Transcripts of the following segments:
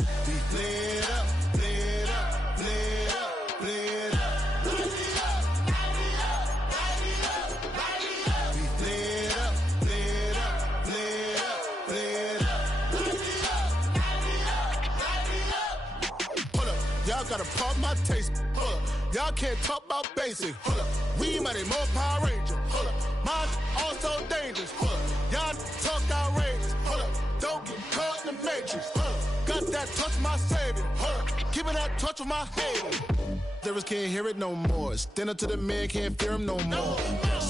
We flared up, flared up, flared up, flared up. We flared up, flared up, flared up, flared up. Hold up, y'all gotta pump my taste. Hold up, y'all can't talk about basic. Hold up, we mighty more Power Ranger. Hold up, mine also dangerous. Hold up, y'all talk outrageous. Hold up, don't get caught in the matrix. Hold up, got that touch my savior. Hold up, giving that touch with my haters. Lyrics can't hear it no more. Stand up to the man, can't fear him no more.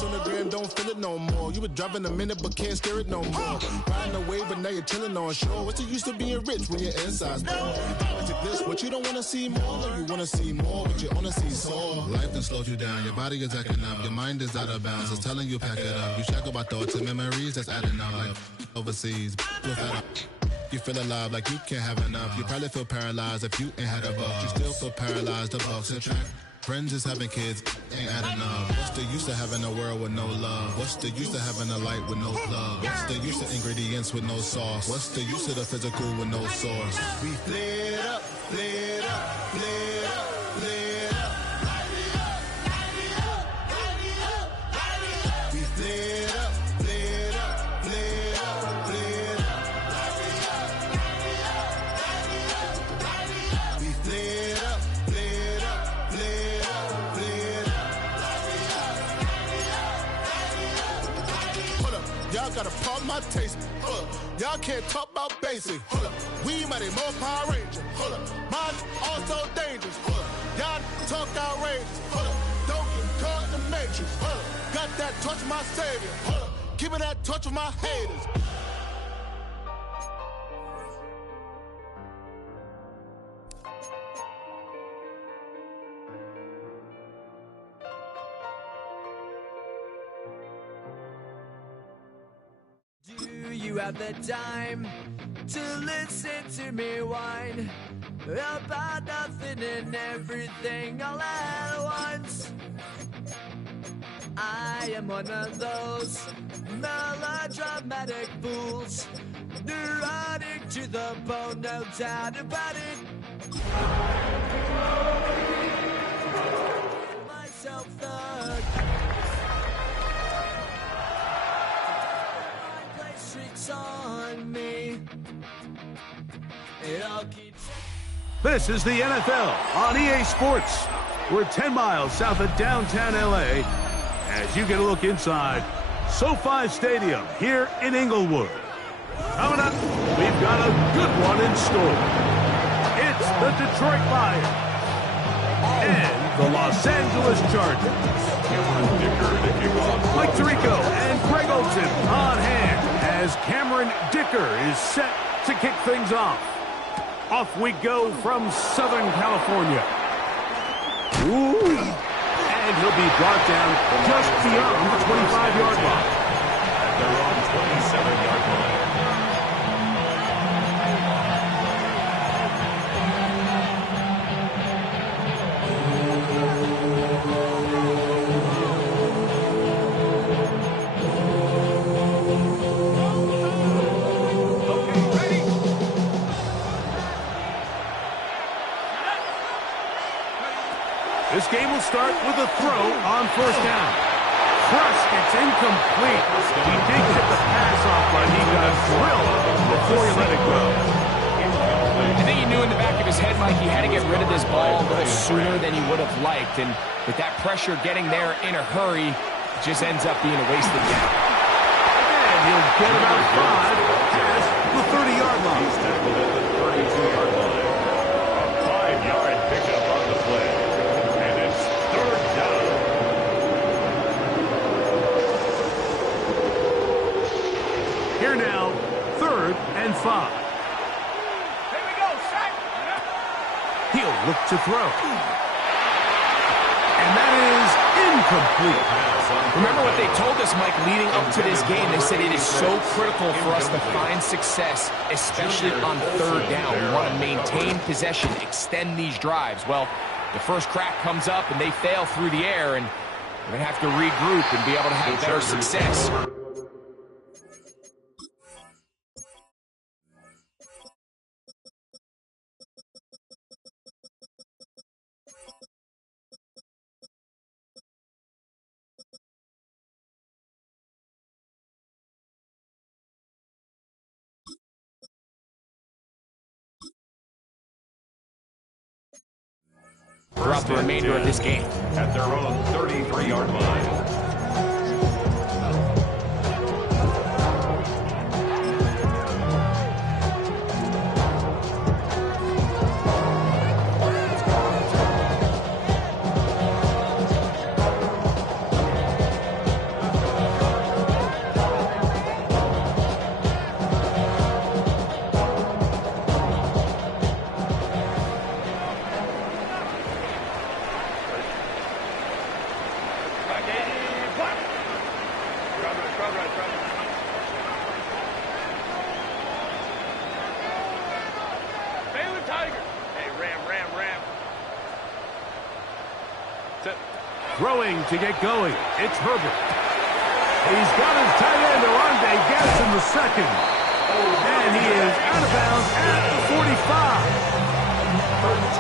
On the gram, don't feel it no more. You were driving a minute, but can't steer it no more. Riding away, but now you're chilling on shore. What's the use of being rich when your inside's poor? Like this, what you don't want to see more. No, you want to see more, but you only see sore. Life done slowed you down. Your body is acting up. Your mind is out of bounds. It's telling you pack it up. You shackle by thoughts and memories that's adding up. Like overseas, you feel alive like you can't have enough. You probably feel paralyzed if you ain't had a buck. You still feel paralyzed, the bucks and track. Friends is having kids, ain't adding up. What's the use of having a world with no love? What's the use of having a light with no plug? What's the use of ingredients with no sauce? What's the use of the physical with no source? We flared up, flared up, flared up, flared up. We flared up, flared up, flared up, flared up. We flared up, flared up, flared up, flared up. Hold up, y'all gotta pump my taste. Hold up, y'all can't talk about basic. Hold up, we mighty more Power Ranger. Hold up, mine also dangerous. Hold up, y'all talk outrageous. Hold up, don't get caught in the matrix. Hold up, got that touch my savior. Hold up, give me that touch with my haters. Do you have the time to listen to me whine about nothing and everything all at once? I am one of those melodramatic fools, neurotic to the bone, no doubt about it. Give myself the streaks on me. It all keeps. This is the NFL on EA Sports. We're 10 miles south of downtown LA as you get a look inside SoFi Stadium here in Inglewood. Coming up, we've got a good one in store. It's the Detroit Lions and the Los Angeles Chargers. Mike Tirico and Greg Olson on hand as Cameron Dicker is set to kick things off. Off we go from Southern California. Ooh. And he'll be brought down just beyond the 25-yard line. At their own 27-yard line. This game will start with a throw on first down. It's incomplete. He did get the pass off, but he got drilled before he let it go. I think he knew in the back of his head, Mike, he had to get rid of this ball a little sooner than he would have liked. And with that pressure getting there in a hurry, it just ends up being a wasted down. And he'll get about 5 past the 30-yard line. He's tackled at the 32-yard line. A 5-yard pickup on the play. And it's third down. Here now, 3rd and 5. Here we go, set. He'll look to throw. And that is incomplete. Remember what they told us, Mike, leading up to this game. They said it is so critical for us to find success, especially on third down. We want to maintain possession, extend these drives. Well, the first crack comes up and they fail through the air, and we're going to have to regroup and be able to have better success. throughout the remainder of this game. At their own 33-yard line. Throwing to get going. It's Herbert. He's got his tight end, Orlando, gets in the second. And he is out of bounds at the 45.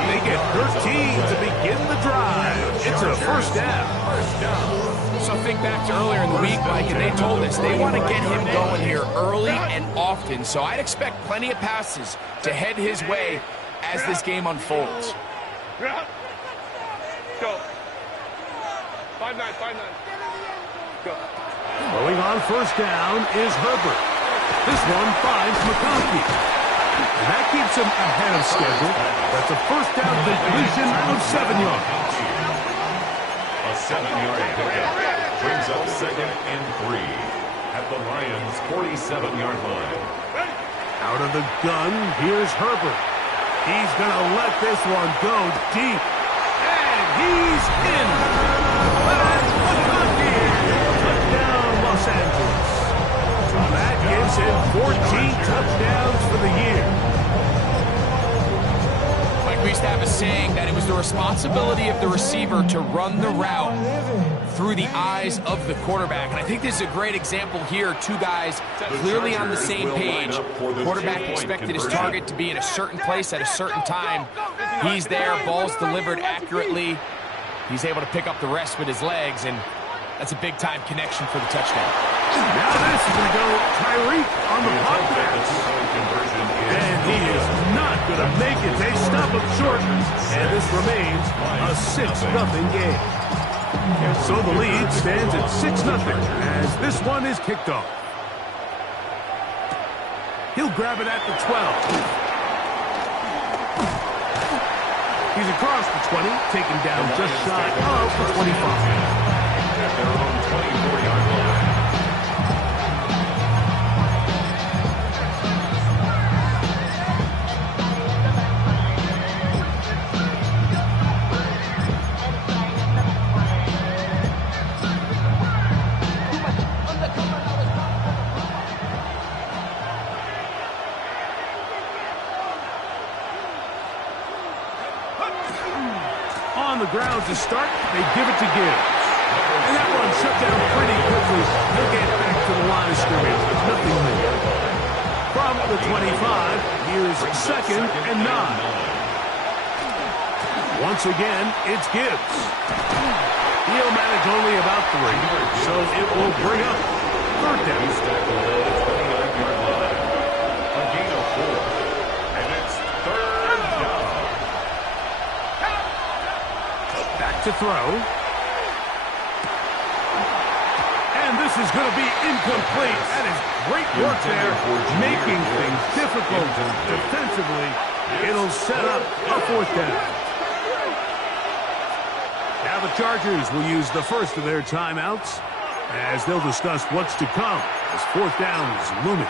They get 13 to begin the drive. It's a first down. So think back to earlier in the week, Mike, and they told us they want to get him going here early and often. So I'd expect plenty of passes to head his way as this game unfolds. Go. 5-9. Go. Going on first down is Herbert. This one finds McConkey. And that keeps him ahead of schedule. That's a first down completion of 7 yards. A 7-yard pickup brings up 2nd and 3 at the Lions' 47-yard line. Out of the gun, here's Herbert. He's going to let this one go deep. And he's in. Touchdown, Los Angeles. That gives him 14 touchdowns for the year. Mike, we used to have a saying that it was the responsibility of the receiver to run the route through the eyes of the quarterback. And I think this is a great example here. Two guys clearly on the same page. Quarterback expected his target to be in a certain place at a certain time. He's there, ball's delivered accurately. He's able to pick up the rest with his legs, and that's a big-time connection for the touchdown. Now this is going to go Tyreek on the pop pass. And he is not going to make it. They stop him short, and this remains a 6-0 game. So the lead stands at 6-0 as this one is kicked off. He'll grab it at the 12. He's across the 20, taken down just shy of the 25. At their own 24-yard line. On the ground to start, they give it to Gibbs. And that one shut down pretty quickly. He'll get back to the line of scrimmage. Nothing more. From the 25, here's 2nd and 9. Once again, it's Gibbs. He'll manage only about 3, so it will bring up 3rd down. A gain of 4. And it's 3rd down. Back to throw. And this is going to be incomplete. That is great work there, making things difficult defensively. It'll set up a 4th down. Now the Chargers will use the first of their timeouts as they'll discuss what's to come as 4th down is looming.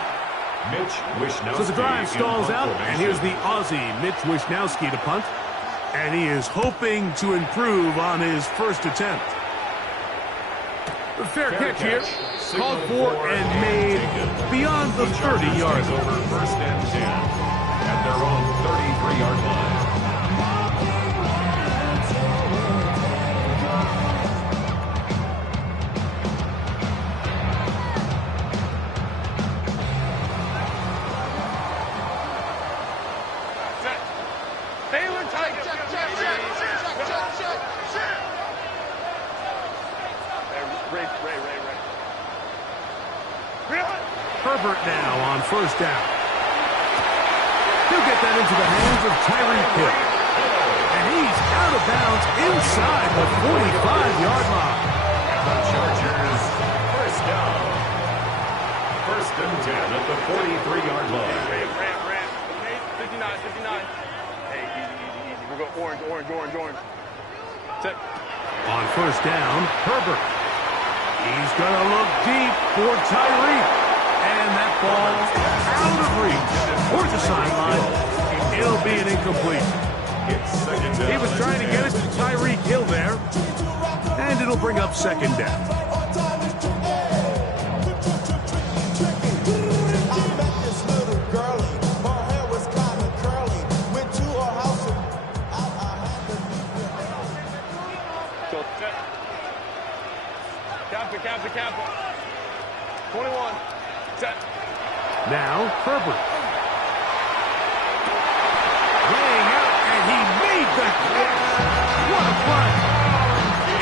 So the drive stalls out, and here's the Aussie Mitch Wishnowsky to punt. And he is hoping to improve on his first attempt. The fair catch here, called for and made beyond the 30-yard line. Over 1st and 10 at their own 33-yard line. Herbert now on 1st down. He'll get that into the hands of Tyreek Hill. And he He's out of bounds inside the 45-yard line. And the Chargers, first down. First and 10 at the 43-yard line. Ram. 59. Hey, easy. We're going orange. Check. On first down, Herbert. He's going to look deep for Tyreek. And that ball out of reach towards the sideline. It'll be an incompletion. He was trying to get it to Tyreek Hill there. And it'll bring up second down. Captain. 21. Set. Now, Herbert. Laying out, and he made the catch. What a play.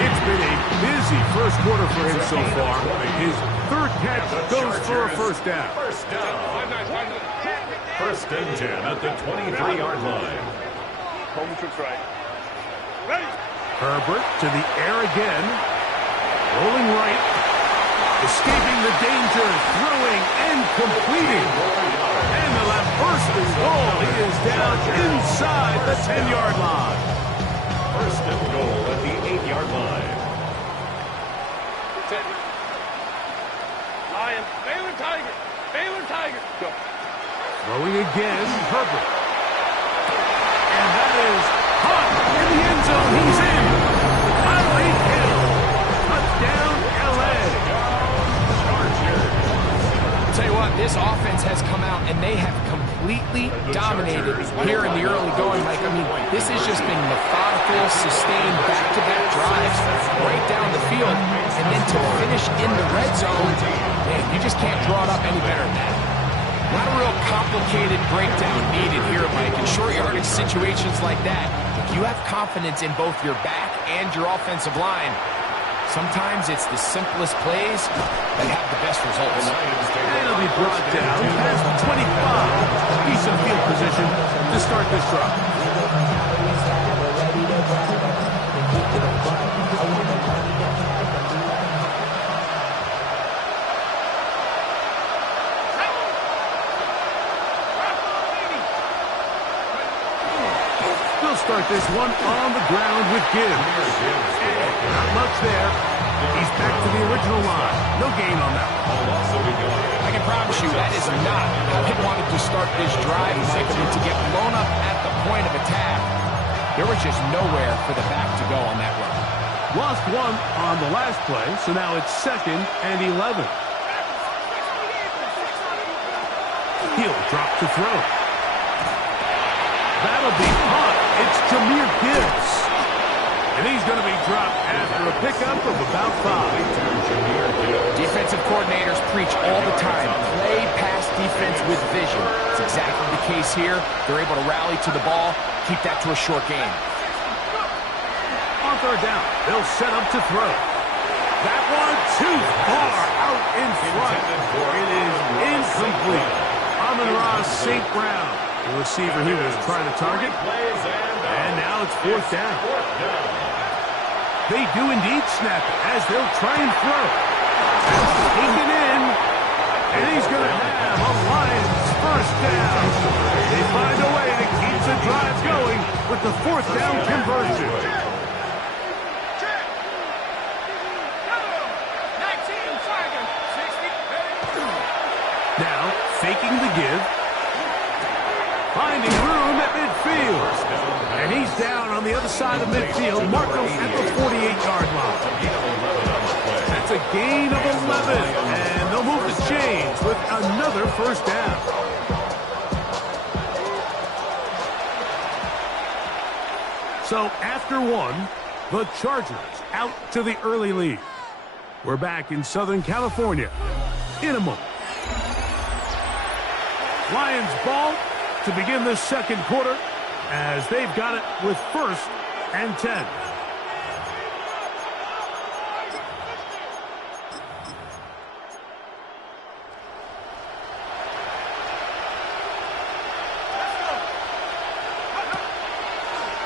It's been a busy first quarter for him so far. His third catch goes for a first down. First and 10 at the 23-yard line. Home tricks right. Ready. Herbert to the air again. Rolling right. Escaping the danger, throwing and completing. And the left first and goal. He is down inside the 10-yard line. First and goal at the 8-yard line. Lion. Baylor Tiger. Go. Throwing again, Herbert. And that is caught in the end zone. He's in. Tyreek Hill. Touchdown, L.A. I'll tell you what, this offense has come out and they have completely dominated here in the early going. Like, I mean, this has just been methodical, sustained, back-to-back drives right down the field. And then to finish in the red zone, man, you just can't draw it up any better than that. Not a real complicated breakdown needed here, Mike. In short yardage situations like that, if you have confidence in both your back and your offensive line, sometimes it's the simplest plays that have the best results. And it'll be brought down past the 25. Decent field position to start this drive. We'll start this one on the ground with Gibbs. Not much there. He's back to the original line. No gain on that. I can promise you that is not how they wanted to start this drive, Mike. I mean, to get blown up at the point of attack, there was just nowhere for the back to go on that run. Lost one on the last play, so now it's 2nd and 11. He'll drop to throw. That'll be caught. It's Jahmyr Gibbs. And he's going to be dropped after a pickup of about 5. Defensive coordinators preach all the time, play pass defense with vision. It's exactly the case here. They're able to rally to the ball, keep that to a short game. On third down, they'll set up to throw. That one too far out in front. It is incomplete. Amon-Ra St. Brown, the receiver he was trying to target. And now it's 4th down. They do indeed snap it as they'll try and throw. Taken in. And he's going to have a Lions first down. They find a way to keep the drive going with the 4th down conversion. Now, faking the give. Finding room at midfield. And he's down on the other side of midfield. Mark him at the 48-yard line. That's a gain of 11. And they'll move the chains with another first down. So after one, the Chargers out to the early lead. We're back in Southern California in a moment. Lions ball to begin the second quarter as they've got it with 1st and 10.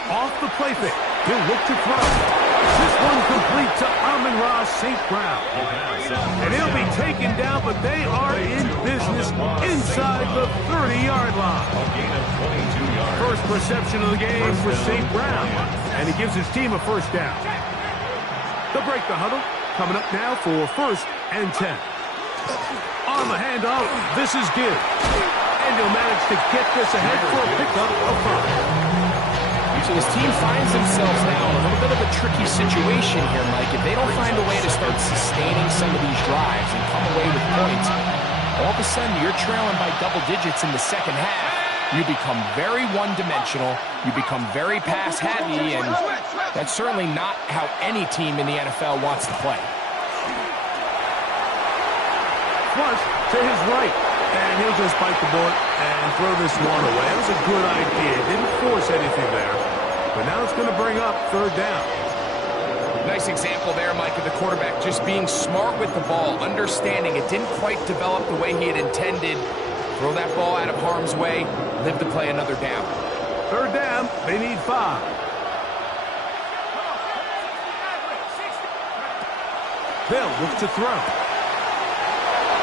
Off the play fake. He'll look to throw. This one complete to Amon-Ra St. Brown. And he'll be taken down, but they are in business inside the 30-yard line. First reception of the game for St. Brown, and he gives his team a first down. They'll break the huddle. Coming up now for 1st and 10. On the handoff, this is Gibbs. And he'll manage to get this ahead for a pickup of 5. So this team finds themselves now in a little bit of a tricky situation here, Mike. If they don't find a way to start sustaining some of these drives and come away with points, all of a sudden you're trailing by double digits in the second half. You become very one-dimensional. You become very pass-heavy, and that's certainly not how any team in the NFL wants to play. Flush to his right, and he'll just bite the bullet and throw this one away. That was a good idea. Didn't force anything there, but now it's going to bring up 3rd down. Nice example there, Mike, of the quarterback just being smart with the ball, understanding it didn't quite develop the way he had intended. Throw that ball out of harm's way, live to play another down. 3rd down, they need 5. They'll look to throw.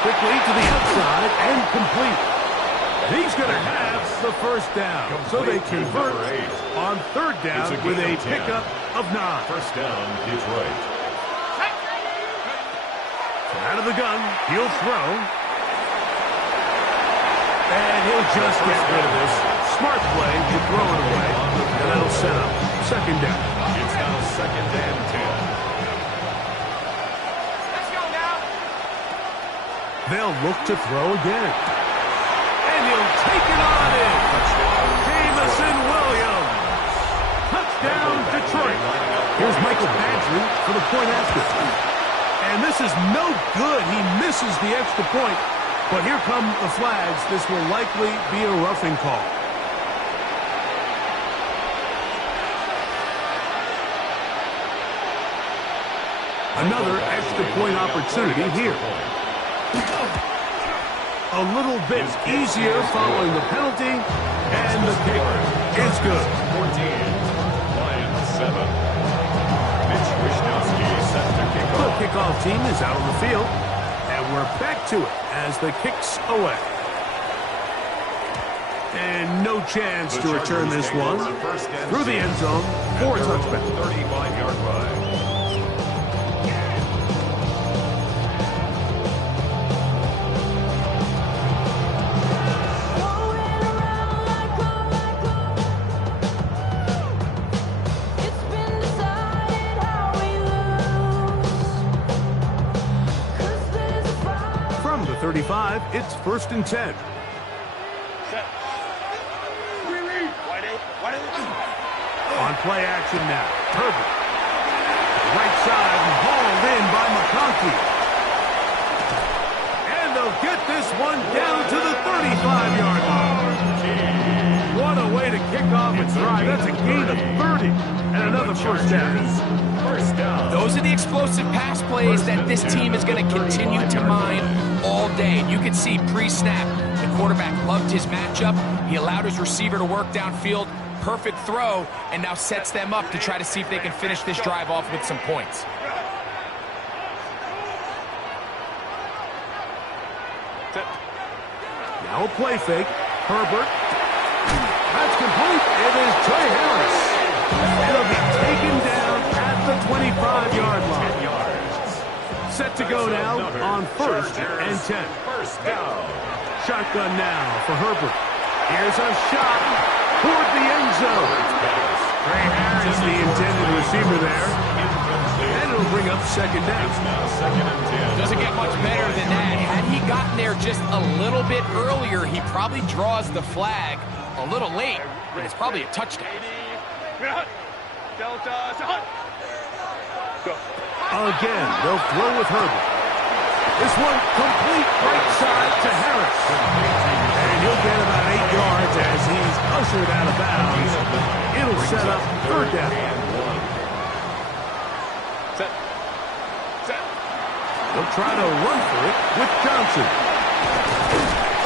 Quickly to the outside and complete. He's going to have the first down. So they convert on 3rd down with a pickup of 9. First down, Detroit. Out of the gun, he'll throw. And he'll just get rid of this. Smart play to throw it away. And that'll set up 2nd down. It's now 2nd and 10. They'll look to throw again. And he'll take it on in. Jamison Williams. Touchdown, Detroit. Here's Michael Badgley for the point after. And this is no good. He misses the extra point. But here come the flags. This will likely be a roughing call. Another extra point opportunity here. A little bit easier following the penalty, and the kick is good. 14, Lions 7. Mitch Wishnowsky set to kick The off. kickoff team is out on the field, and we're back to it as the kick's away. And no chance to return this one through the end zone for a touchback. 35-yard line. From the 35, it's 1st and 10. On play action now, Herbert. Right side and hauled in by McConkey. And they'll get this one down to the 35-yard line. What a way to kick off a drive. That's a gain of 30 and another first down. First down. Those are the explosive pass plays that this team is going to continue to mine all day. And you can see pre-snap, the quarterback loved his matchup. He allowed his receiver to work downfield. Perfect throw, and now sets them up to try to see if they can finish this drive off with some points. Now a play fake. Herbert. That's complete. It is Trey Harris. It'll be taken down at the 25-yard line. Set to go now on 1st and 10. First down. Shotgun now for Herbert. Here's a shot toward the end zone. Trey Harris, the intended receiver there. And it'll bring up 2nd down. Now 2nd and 10. Doesn't get much better than that. Had he gotten there just a little bit earlier, he probably draws the flag a little late, but it's probably a touchdown. Again, they'll throw with Herbert. This one complete right side to Harris. And he'll get about 8 yards as he's ushered out of bounds. It'll set up 3rd down. They'll try to run for it with Johnson.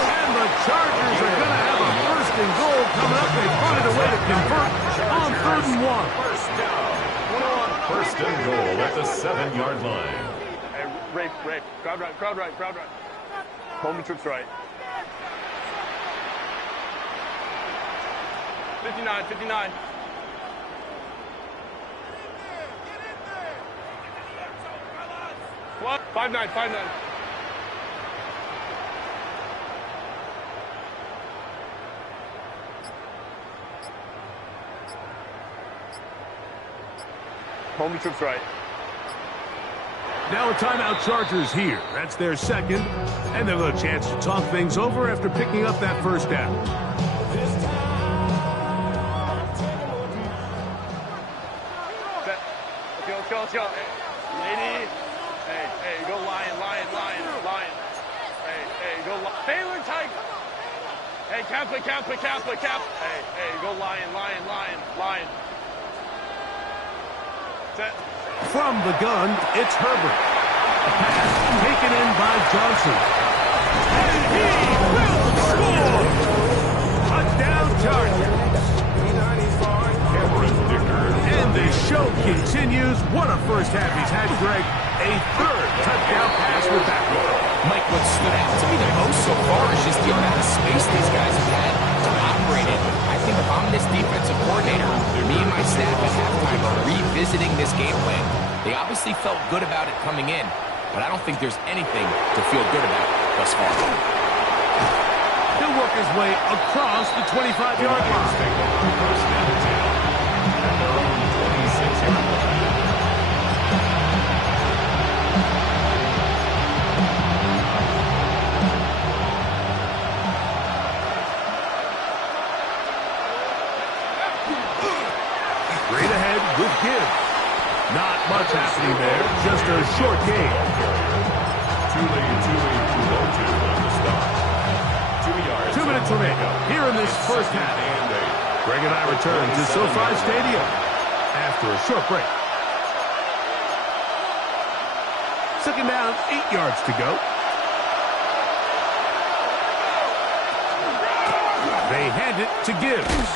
And the Chargers are going to have a 1st and goal coming up. They find a way to convert on 3rd and 1. First down. 21. First and goal at the 7-yard line. Hey, Rafe. Crowd right. Home trips right. 59. What? 5-9. Home trips right. Now a timeout Chargers here. That's their second. And they'll have a chance to talk things over after picking up that first down. Let's go. Lady. Hey, go lion. Hey, go lion. Baylor Tiger. Hey, Catholic. Hey, go lion. Set. From the gun, it's Herbert. A pass taken in by Johnson. And he will score! Touchdown Chargers. And the show continues. What a first half he's had, Greg. A 3rd touchdown pass with that one. Mike, what stood out to me the most so far is just the amount of space these guys have had to operate in. I think if I'm this defensive coordinator, me and my staff at halftime are revisiting this game plan. They obviously felt good about it coming in, but I don't think there's anything to feel good about thus far. He'll work his way across the 25-yard line. First and 10 at their own 26-yard line. Straight ahead with Gibbs. Not much happening there, just a short gain. Tuli Tuipulotu on the stop. 2 yards. 2 minutes remaining here in this first half. Greg and I return to SoFi Stadium after a short break. Second down, 8 yards to go. They hand it to Gibbs.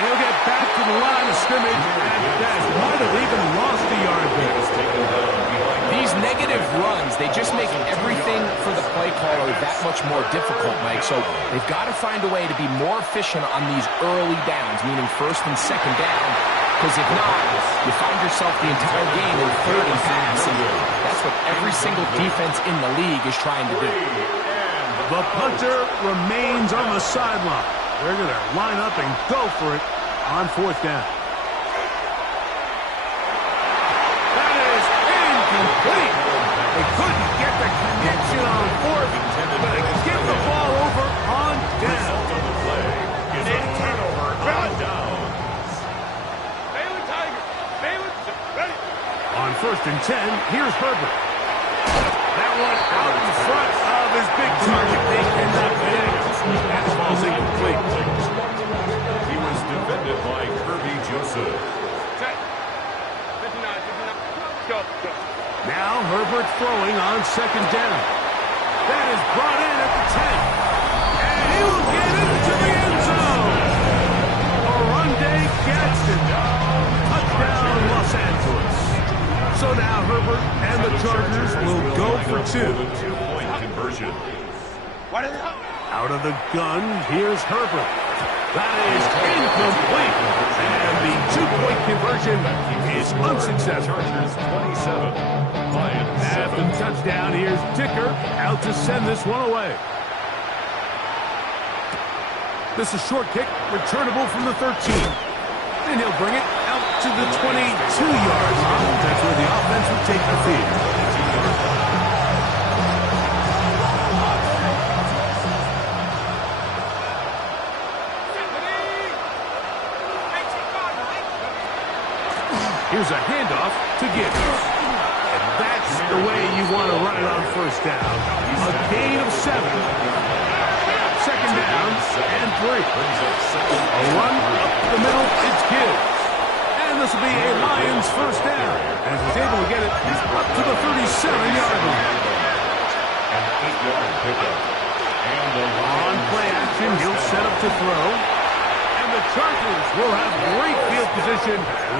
And he'll get back to the line of scrimmage at that. Might have even lost a yard there. These negative runs, they just make everything for the play caller that much more difficult, Mike. So they've got to find a way to be more efficient on these early downs, meaning 1st and 2nd down. Because if not, you find yourself the entire game in 3rd and pass. And that's what every single defense in the league is trying to do. The punter remains on the sideline. They're going to line up and go for it on 4th down. That is incomplete. They couldn't get the connection on 4th, but they give the ball over on down. On the play is a turnover on downs. Baylor Tiger. Ready. On 1st and 10, here's Herbert. That one out in front of his big target. They cannot connect. That ball's incomplete. He was defended by Kirby Joseph. Set. 59. Go. Now Herbert throwing on 2nd down. That is brought in at the 10. And he will get into the end zone. Oronde Gadsden. Touchdown, Los Angeles. So now Herbert and the Chargers will go for 2. The 2-point conversion. Out of the gun, here's Herbert. That is incomplete. And the 2-point conversion is unsuccessful. Chargers 27. Lions 7. After the touchdown, here's Dicker out to send this one away. This is short kick, returnable from the 13. And he'll bring it out to the 22-yard line. That's where the offense will take the field. Here's a handoff to Gibbs. And that's the way you want to run it on 1st down. A gain of 7. 2nd down and 3. A run up the middle, it's Gibbs. And this will be a Lions 1st down. As he's able to get it up to the 37-yard line. An 8-yard pickup. And the On play action, he'll set up to throw. And the the Chargers will have great field position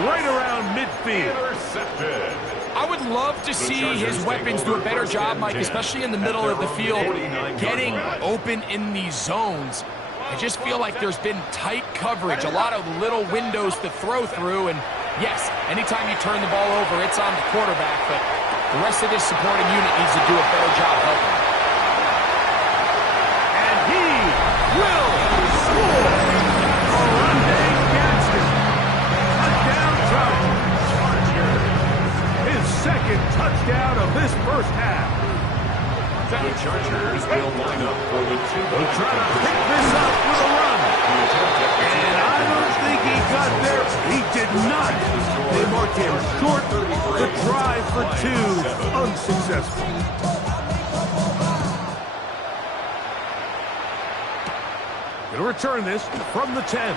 right around midfield. Intercepted. I would love to see his weapons do a better job, Mike, especially in the middle of the field, getting open in these zones. I just feel like there's been tight coverage, a lot of little windows to throw through, and yes, anytime you turn the ball over, it's on the quarterback, but the rest of this supporting unit needs to do a better job helping. And he will score. Orlando Gadsden. Touchdown Chargers. His second touchdown of this first half. The Chargers will line up for the They'll try to pick this up with a run. And I don't think he got there. He did not. They marked him short. The try for two, unsuccessful. Going to return this from the 10.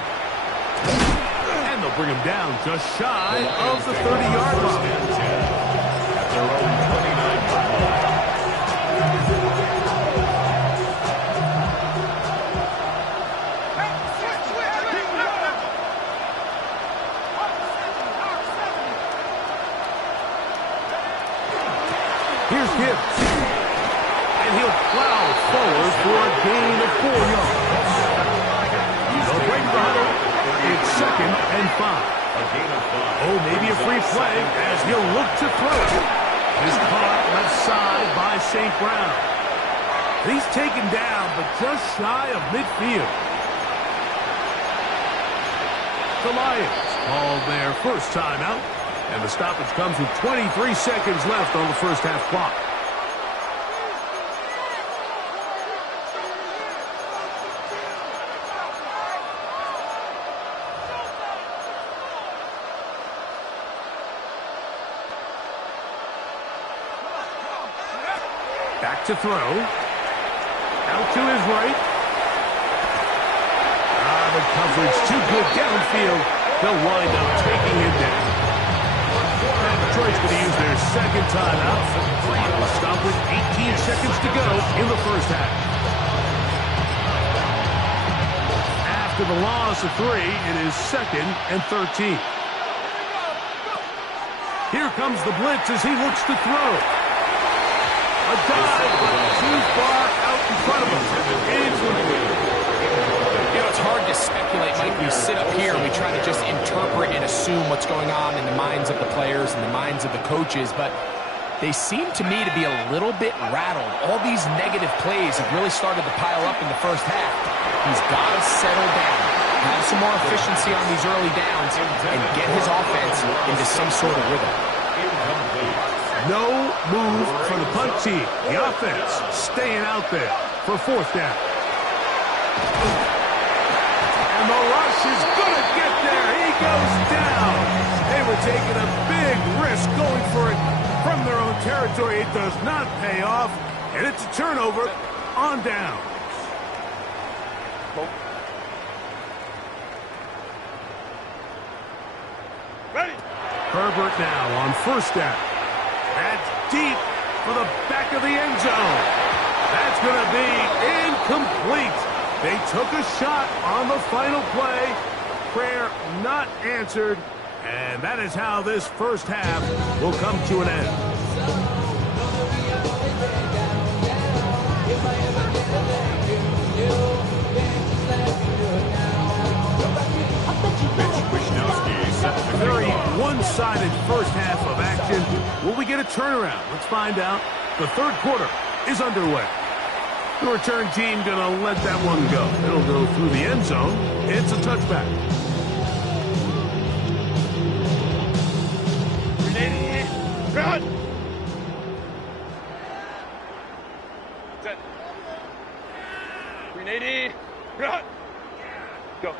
And they'll bring him down just shy of the 30-yard line. At their own 29-yard line. Here's Gibbs. And he'll plow forward for a gain of 4 yards. They'll break the huddle. It's 2nd and 5. Oh, maybe a free play as he'll look to throw. Is caught left side by St. Brown. He's taken down, but just shy of midfield. The Lions called their first timeout. And the stoppage comes with 23 seconds left on the first half clock. Back to throw. Out to his right. The coverage too good downfield. They'll wind up taking him down. And Detroit's going to use their second timeout. We'll stop with 18 seconds to go in the first half. After the loss of 3, it is 2nd and 13. Here comes the blitz as he looks to throw. A dive, but too far out in front of him. You know, it's hard to speculate, Mike. We sit up here and we try to just interpret and assume what's going on in the minds of the players and the minds of the coaches, but they seem to me to be a little bit rattled. All these negative plays have really started to pile up in the first half. He's got to settle down, have some more efficiency on these early downs, and get his offense into some sort of rhythm. No move for the punt team. The offense staying out there for 4th down. And the rush is going to get there. He goes down. They were taking a big risk going for it from their own territory. It does not pay off, and it's a turnover on down. Ready. Herbert now on 1st down. That's deep for the back of the end zone. That's going to be incomplete. They took a shot on the final play. Prayer not answered. And that is how this first half will come to an end. A very one-sided first half of action. Will we get a turnaround? Let's find out. The 3rd quarter is underway. The return team going to let that one go. It'll go through the end zone. It's a touchback. Run. Set. 380. Run. Go.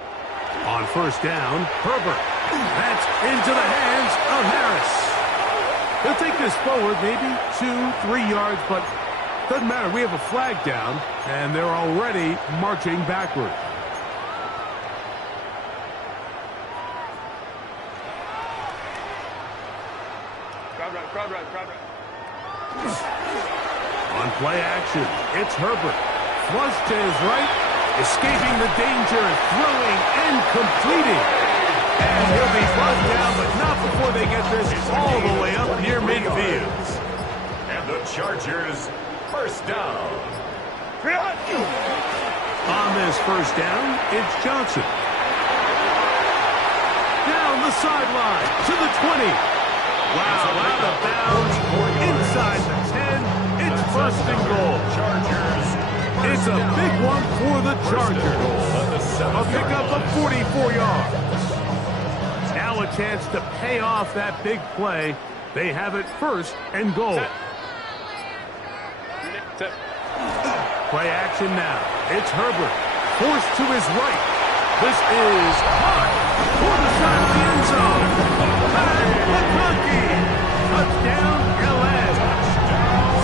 On 1st down, Herbert. That's into the hands of Harris. He'll take this forward maybe 2-3 yards, but doesn't matter. We have a flag down, and they're already marching backward. Crowd right. On play action, it's Herbert. Flush to his right, escaping the danger, throwing and completing. And he'll be brought down, but not before they get this all the way up near midfield. And the Chargers, first down. On this first down, it's Johnson. Down the sideline to the 20. Wow, out of bounds, inside the 10. It's first and goal. Chargers. It's a big one for the Chargers. A pickup of 44 yards. Now a chance to pay off that big play. They have it first and goal. Play action now. It's Herbert. Forced to his right. This is caught for the side of the end zone. McConkey. Touchdown, LA.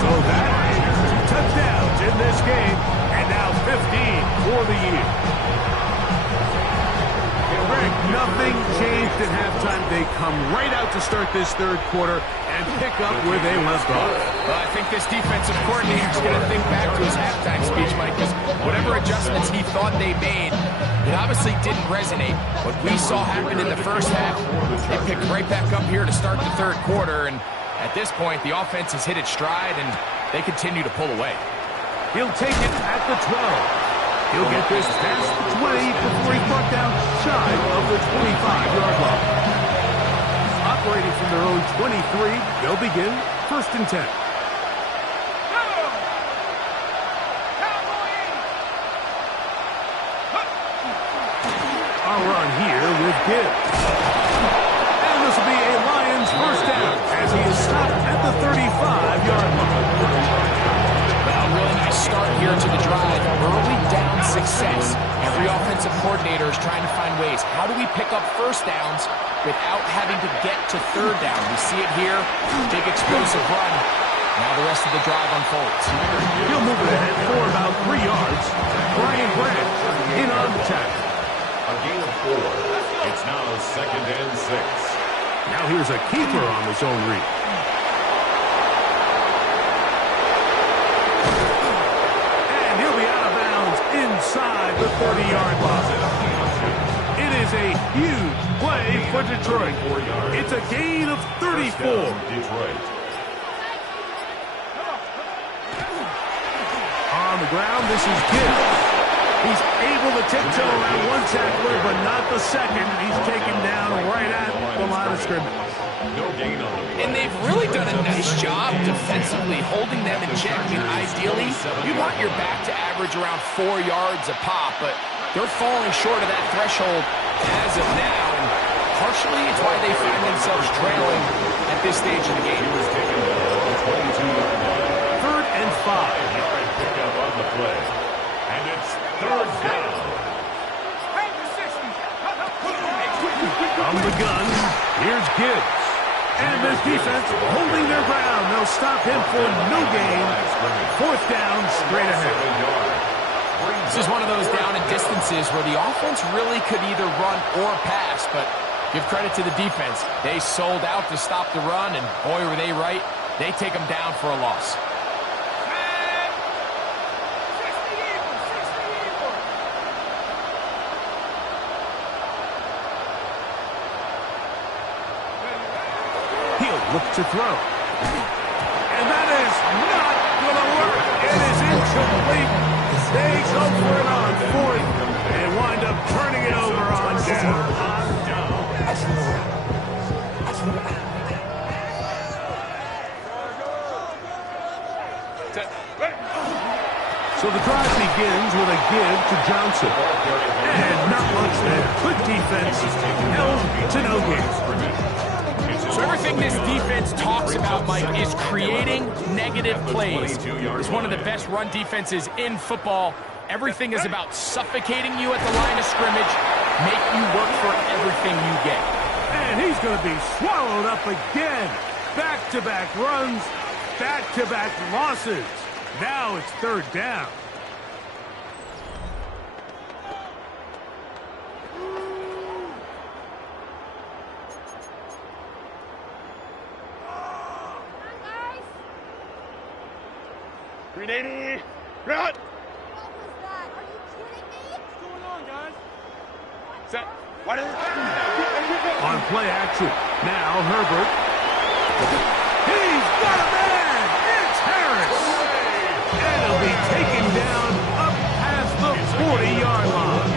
So that is 2 touchdowns in this game, and now 15 for the year. Greg, nothing changed at halftime. They come right out to start this third quarter and pick up where they left off. Well, I think this defensive coordinator is going to think back to his halftime speech, Mike, because whatever adjustments he thought they made, it obviously didn't resonate. What we saw happen in the first half, they picked right back up here to start the third quarter, and at this point, the offense has hit its stride, and they continue to pull away. He'll take it at the 12. He'll get this past the 20 before he's brought down shy of the 25-yard line. Operating from their own 23, they'll begin first and 10. A run here with Gibbs. And this will be a Lions first down as he is stopped at the 35-yard line. Really nice start here to the drive. Early down success. Every offensive coordinator is trying to find ways. How do we pick up first downs without having to get to third down? We see it here. Big explosive run. Now the rest of the drive unfolds. He'll move it ahead for about 3 yards. Brian Branch in on the tackle. A gain of 4. It's now second and 6. Now here's a keeper on the zone read. Inside the 30-yard line. It is a huge play for Detroit. It's a gain of 34. Detroit. On the ground, this is Gibbs. He's able to tiptoe around one tackler, but not the second. He's taken down right at the line of scrimmage. No gain on the play. And they've really done a nice job defensively holding them in check. I mean, ideally, you want your back to average around 4 yards a pop, but they're falling short of that threshold as of now. And partially, it's why they find themselves trailing at this stage of the game. He was taken down at the 22-yard line. 3rd and 5. Yard pickup on the play. And it's third down. From the gun, here's Gibbs. And this defense holding their ground. They'll stop him for no gain. 4th down, straight ahead. This is one of those down and distances where the offense really could either run or pass, but give credit to the defense. They sold out to stop the run, and boy, were they right. They take them down for a loss. Look to throw. And that is not going to work. It is incomplete. They go for it on 4th and wind up turning it over on down. So the drive begins with a give to Johnson. And not much there. Good defense. Held to no gain. So everything this defense talks about, Mike, is creating negative plays. It's one of the best run defenses in football. Everything is about suffocating you at the line of scrimmage, make you work for everything you get. And he's going to be swallowed up again. Back-to-back runs, back-to-back losses. Now it's 3rd down. Run! What was that? Are you kidding me? Set. On play action. Now Herbert. He's got a man! It's Harris! And he'll be taken down up past the 40-yard line.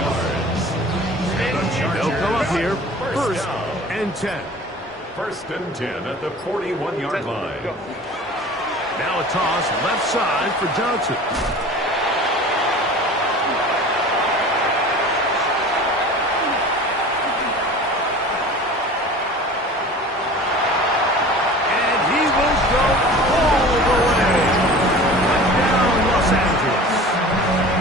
They'll come up here, first and 10. First and 10 at the 41-yard line. Now a toss left side for Johnson. And he will go all the way. Touchdown, Los Angeles.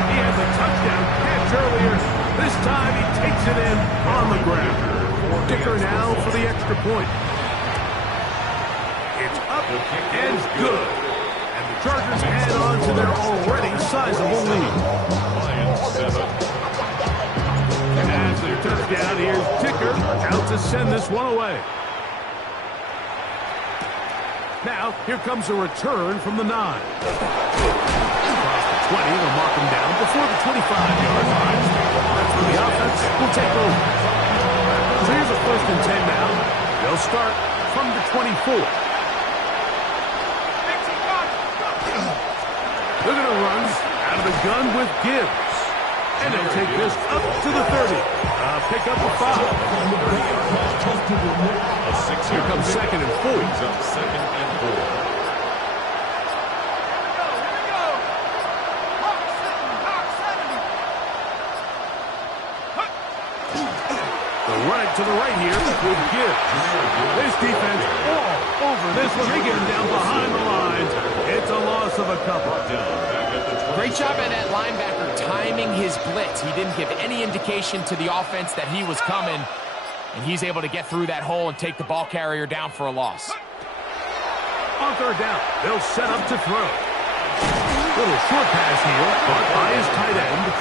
He had the touchdown catch earlier. This time he takes it in on the ground. Kicker now for the extra point. It's up and good. And the Chargers add on to their already sizable lead. Lions 7. And the touchdown, here's Ticker out to send this one away. Now, here comes a return from the 9. Across the 20, they'll mark him down before the 25-yard line. That's where the offense will take over. So here's a first and 10 now. They'll start from the 24. They're going to run out of the gun with Gibbs. And they'll take this up to the 30. Pick up a 5. Here comes second and 4. Up second and 4. They'll run it to the right here with Gibbs. This defense all over this one. They get him down behind the lines. It's a loss of a couple. Great job by that linebacker timing his blitz. He didn't give any indication to the offense that he was coming, and he's able to get through that hole and take the ball carrier down for a loss. On third down, they'll set up to throw. Little short pass here, caught by his tight end.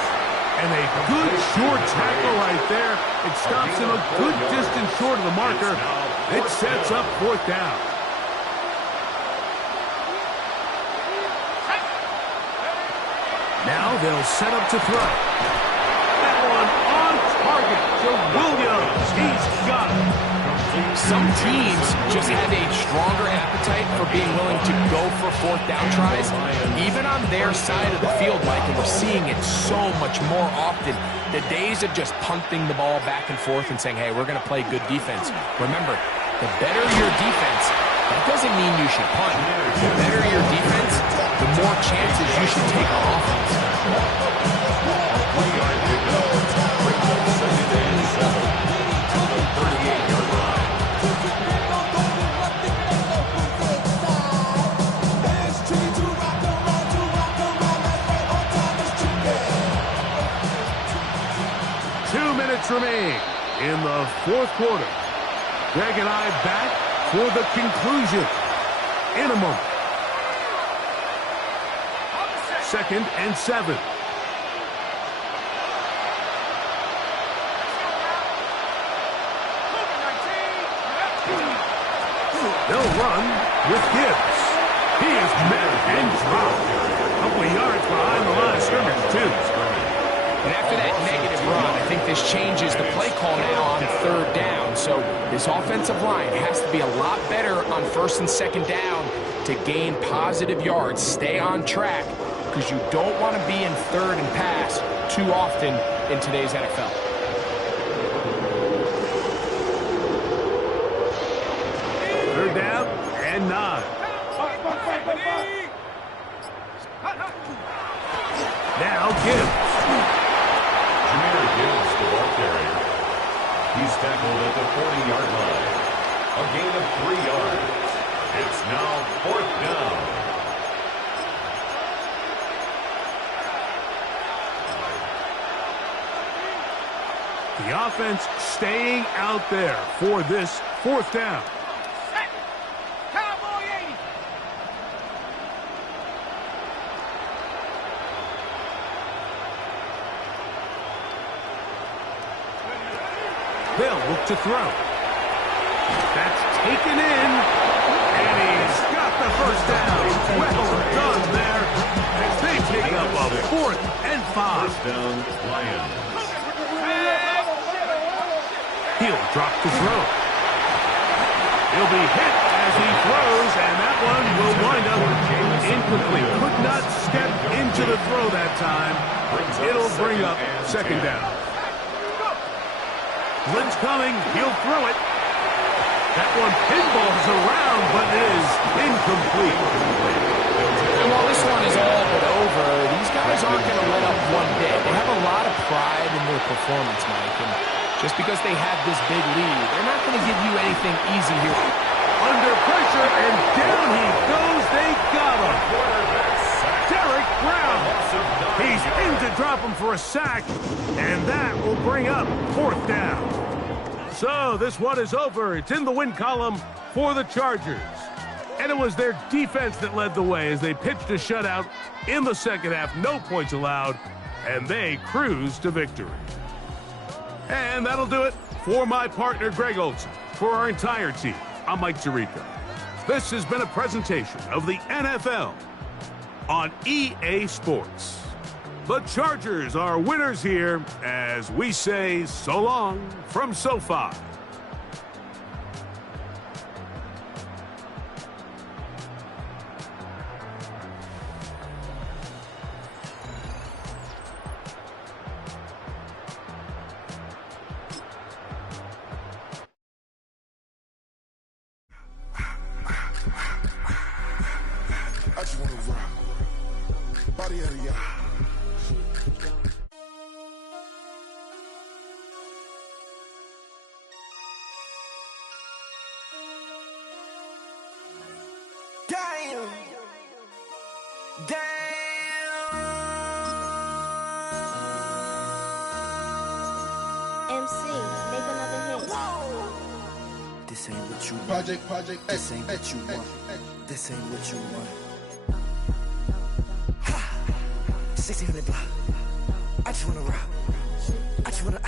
And a good short tackle right there. It stops him a good distance short of the marker. It sets up fourth down. Now they'll set up to throw. That one on target to Williams. He's got it. Some teams just have a stronger appetite for being willing to go for fourth down tries, even on their side of the field, Mike, and we're seeing it so much more often. The days of just punting the ball back and forth and saying, hey, we're going to play good defense. Remember, the better your defense, that doesn't mean you should punt. The better your defense, the more chances you should take on offense. Remain in the fourth quarter. Greg and I back for the conclusion in a moment. Second and 7. They'll run with Gibbs. He is met and dropped. A couple of yards behind the line of scrimmage, too. And after that negative run, I think this changes the play call now on third down. So this offensive line has to be a lot better on first and second down to gain positive yards, stay on track, because you don't want to be in third and pass too often in today's NFL. Third down and 9. Now Gibbs. Gibbs, the ball carrier. He's tackled at the 40-yard line. A gain of 3 yards. It's now fourth down. The offense staying out there for this fourth down. They'll look to throw. That's taken in. And he's got the first down. Well done there. As they take up a 4th and 5. First down, Lions. He'll drop the throw. He'll be hit as he throws, and that one will wind up incomplete. Could not step into the throw that time. It'll bring up second down. Blitz coming. He'll throw it. That one pinballs around, but is incomplete. And while this one is all but over, these guys aren't going to let up one bit. They have a lot of pride in their performance, Mike. And just because they have this big lead, they're not going to give you anything easy here. Under pressure, and down he goes. They got him. Derek Brown. He's in to drop him for a sack, and that will bring up fourth down. So this one is over. It's in the win column for the Chargers. And it was their defense that led the way as they pitched a shutout in the second half. No points allowed, and they cruised to victory. And that'll do it for my partner, Greg Olson. For our entire team, I'm Mike Tirico. This has been a presentation of the NFL on EA Sports. The Chargers are winners here as we say so long from SoFi. I just wanna rock. Body out of y'all. Damn. MC, make another hit. This ain't what you want. Project, This ain't what you want. This ain't what you want. 1600 block. I just wanna rock. I just wanna.